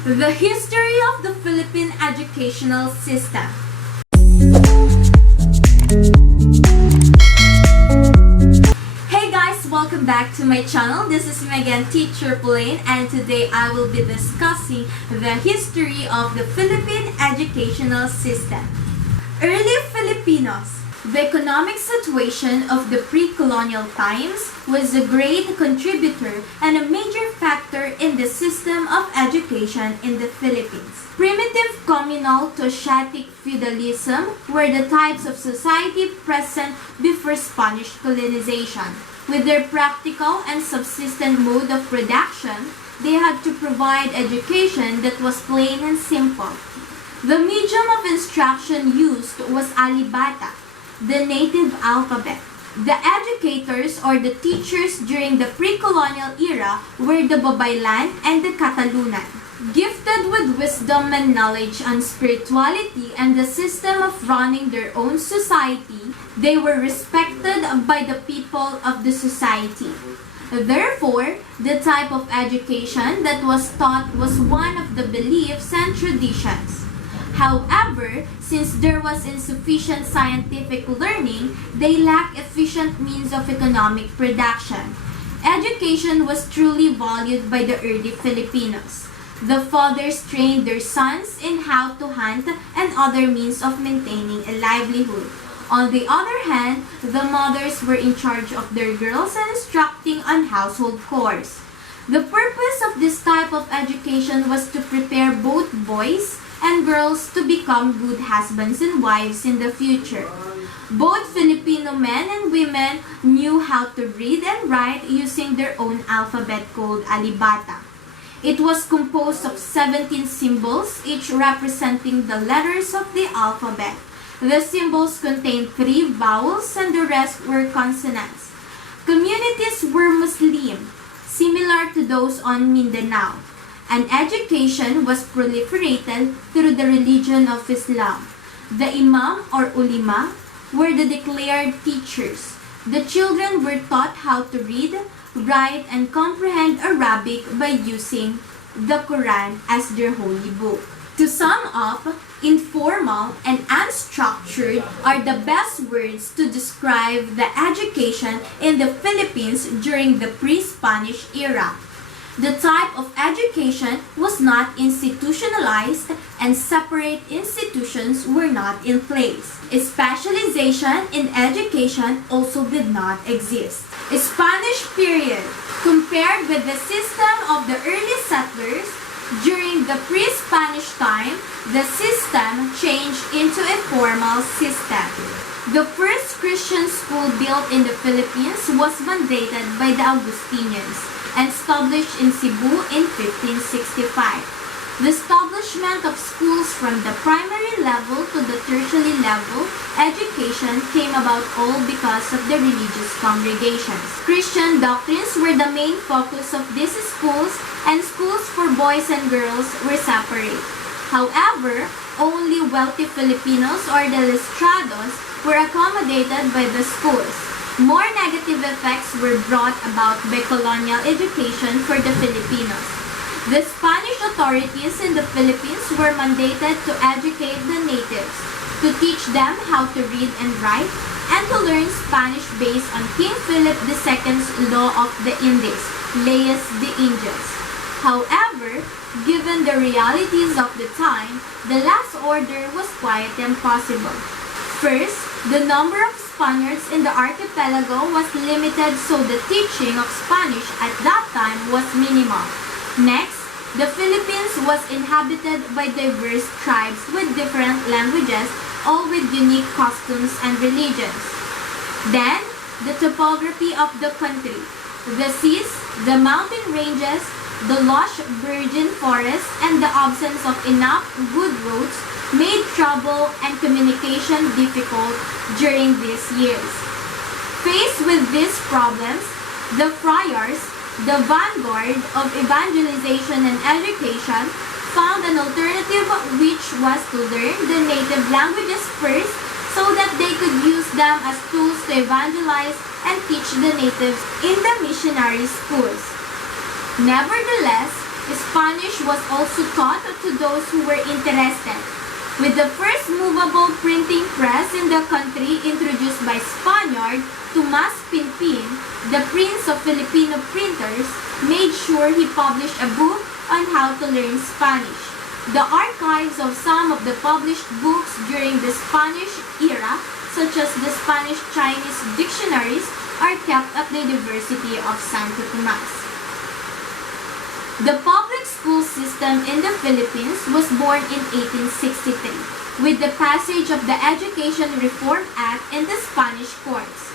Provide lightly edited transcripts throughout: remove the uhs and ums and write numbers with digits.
The history of the Philippine educational system. Hey guys, welcome back to my channel. This is me again, Teacher Pauline, and today I will be discussing the history of the Philippine educational system. Early Filipinos. The economic situation of the pre-colonial times was a great contributor and a major factor in the system of education in the Philippines. Primitive communal to Asiatic feudalism were the types of society present before Spanish colonization. With their practical and subsistent mode of production, they had to provide education that was plain and simple. The medium of instruction used was alibata, the native alphabet. The educators or the teachers during the pre-colonial era were the Babaylan and the Katalunan. Gifted with wisdom and knowledge on spirituality and the system of running their own society, they were respected by the people of the society. Therefore, the type of education that was taught was one of the beliefs and traditions. However, since there was insufficient scientific learning, they lacked efficient means of economic production. Education was truly valued by the early Filipinos. The fathers trained their sons in how to hunt and other means of maintaining a livelihood. On the other hand, the mothers were in charge of their girls and instructing on household chores. The purpose of this type of education was to prepare both boys and girls to become good husbands and wives in the future. Both Filipino men and women knew how to read and write using their own alphabet called alibata. It was composed of 17 symbols, each representing the letters of the alphabet. The symbols contained 3 vowels and the rest were consonants. Communities were Muslim, similar to those on Mindanao, and education was proliferated through the religion of Islam. The imam or ulima were the declared teachers. The children were taught how to read, write, and comprehend Arabic by using the Quran as their holy book. To sum up, informal and unstructured are the best words to describe the education in the Philippines during the pre-Spanish era. The type of education was not institutionalized and separate institutions were not in place. Specialization in education also did not exist. Spanish period. Compared with the system of the early settlers, during the pre-Spanish time, the system changed into a formal system. The first Christian school built in the Philippines was mandated by the Augustinians and established in Cebu in 1565. The establishment of schools from the primary level to the tertiary level education came about all because of the religious congregations. Christian doctrines were the main focus of these schools, and schools for boys and girls were separate. However, only wealthy Filipinos or the listrados were accommodated by the schools. More negative effects were brought about by colonial education for the Filipinos. The Spanish authorities in the Philippines were mandated to educate the natives, to teach them how to read and write, and to learn Spanish based on King Philip II's Law of the Indies, Leyes de Indias. However, given the realities of the time, the last order was quite impossible. First, the number of Spaniards in the archipelago was limited, so the teaching of Spanish at that time was minimal. Next, the Philippines was inhabited by diverse tribes with different languages, all with unique customs and religions. Then, the topography of the country. The seas, the mountain ranges, the lush virgin forests, and the absence of enough good roads made travel and communication difficult during these years. Faced with these problems, the friars, the vanguard of evangelization and education, found an alternative, which was to learn the native languages first so that they could use them as tools to evangelize and teach the natives in the missionary schools. Nevertheless, Spanish was also taught to those who were interested. With the first movable printing press in the country introduced by Spaniard Tomas Pinpin, the Prince of Filipino printers, made sure he published a book on how to learn Spanish. The archives of some of the published books during the Spanish era, such as the Spanish-Chinese dictionaries, are kept at the University of Santo Tomas. The public school system in the Philippines was born in 1863 with the passage of the Education Reform Act in the Spanish courts.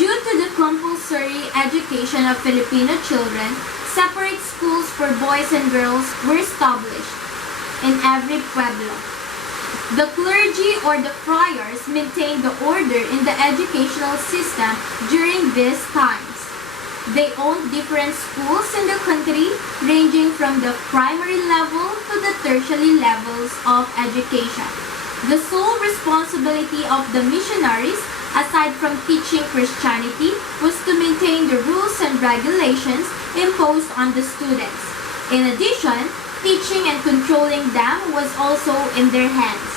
Due to the compulsory education of Filipino children, separate schools for boys and girls were established in every pueblo. The clergy or the friars maintained the order in the educational system during these times. They owned different schools in the country, ranging from the primary level to the tertiary levels of education. The sole responsibility of the missionaries, aside from teaching Christianity, was to maintain the rules and regulations imposed on the students. In addition, teaching and controlling them was also in their hands.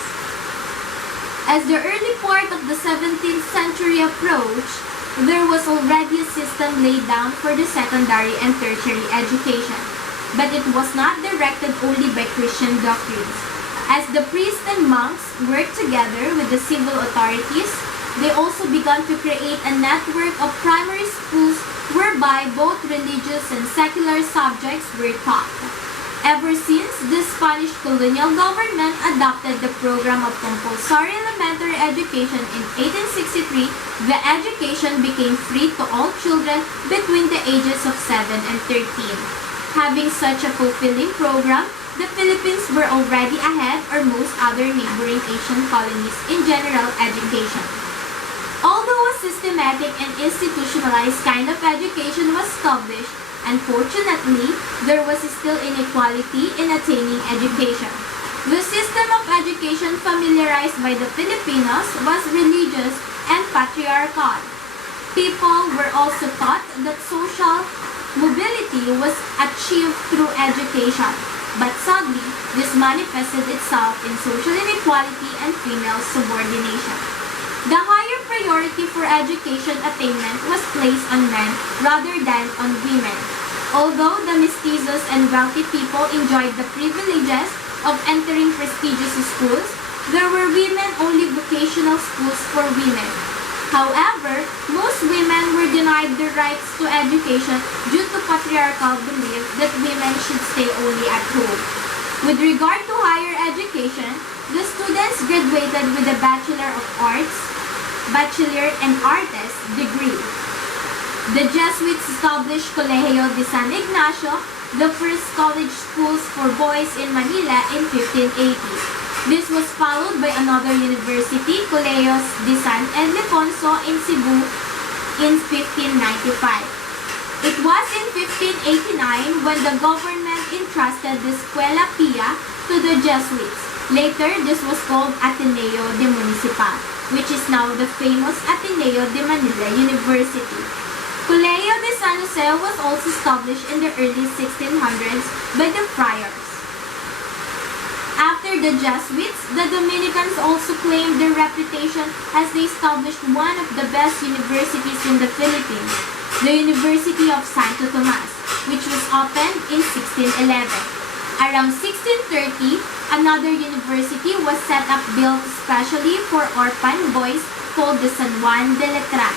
As the early part of the 17th century approached, there was already a system laid down for the secondary and tertiary education, but it was not directed only by Christian doctrines. As the priests and monks worked together with the civil authorities, they also began to create a network of primary schools whereby both religious and secular subjects were taught. Ever since the Spanish colonial government adopted the program of compulsory elementary education in 1863, the education became free to all children between the ages of 7 and 13. Having such a fulfilling program, the Philippines were already ahead of most other neighboring Asian colonies in general education. Although a systematic and institutionalized kind of education was established, unfortunately, there was still inequality in attaining education. The system of education familiarized by the Filipinos was religious and patriarchal. People were also taught that social mobility was achieved through education, but sadly, this manifested itself in social inequality and female subordination. The higher priority for education attainment was placed on men rather than on women. Although the mestizos and wealthy people enjoyed the privileges of entering prestigious schools, there were women-only vocational schools for women. However, most women were denied the rights to education due to patriarchal belief that women should stay only at home. With regard to higher education, the students graduated with a Bachelor of Arts, Bachelor and Artes degree. The Jesuits established Colegio de San Ignacio, the first college schools for boys in Manila in 1580. This was followed by another university, Colegio de San Ildefonso in Cebu in 1595. It was in 1589 when the government entrusted the Escuela Pia to the Jesuits. Later, this was called Ateneo de Municipal, which is now the famous Ateneo de Manila University. Colegio de San Jose was also established in the early 1600s by the friars. After the Jesuits, the Dominicans also claimed their reputation as they established one of the best universities in the Philippines, the University of Santo Tomas, which was opened in 1611. Around 1630, another university was set up built especially for orphan boys called the San Juan de Letrán.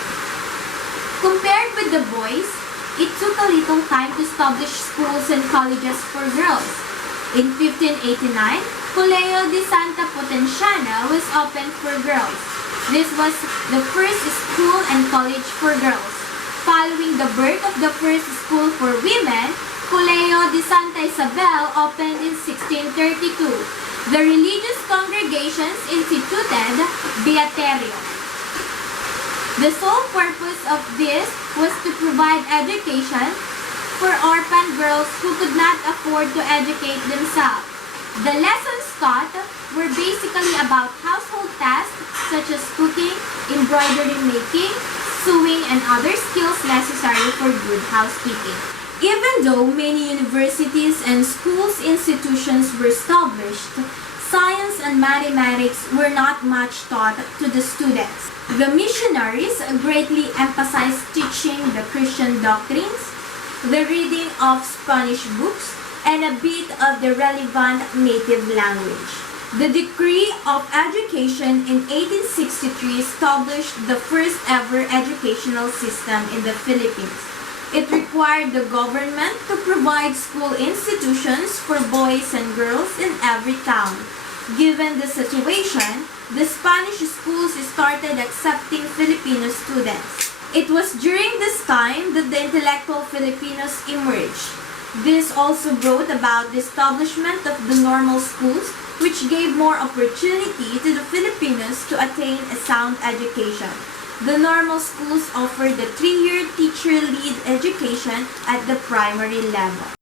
Compared with the boys, it took a little time to establish schools and colleges for girls. In 1589, Colegio de Santa Potenciana was opened for girls. This was the first school and college for girls. Following the birth of the first school for women, Colegio de Santa Isabel opened in 1632. The religious congregations instituted Beaterio. The sole purpose of this was to provide education for orphan girls who could not afford to educate themselves. The lessons taught were basically about household tasks such as cooking, embroidery making, sewing, and other skills necessary for good housekeeping. Even though many universities and schools institutions were established, science and mathematics were not much taught to the students. The missionaries greatly emphasized teaching the Christian doctrines, the reading of Spanish books, and a bit of the relevant native language. The Decree of Education in 1863 established the first ever educational system in the Philippines. It required the government to provide school institutions for boys and girls in every town. Given the situation, the Spanish schools started accepting Filipino students. It was during this time that the intellectual Filipinos emerged. This also brought about the establishment of the normal schools, which gave more opportunity to the Filipinos to attain a sound education. The normal schools offered the 3-year teacher-led education at the primary level.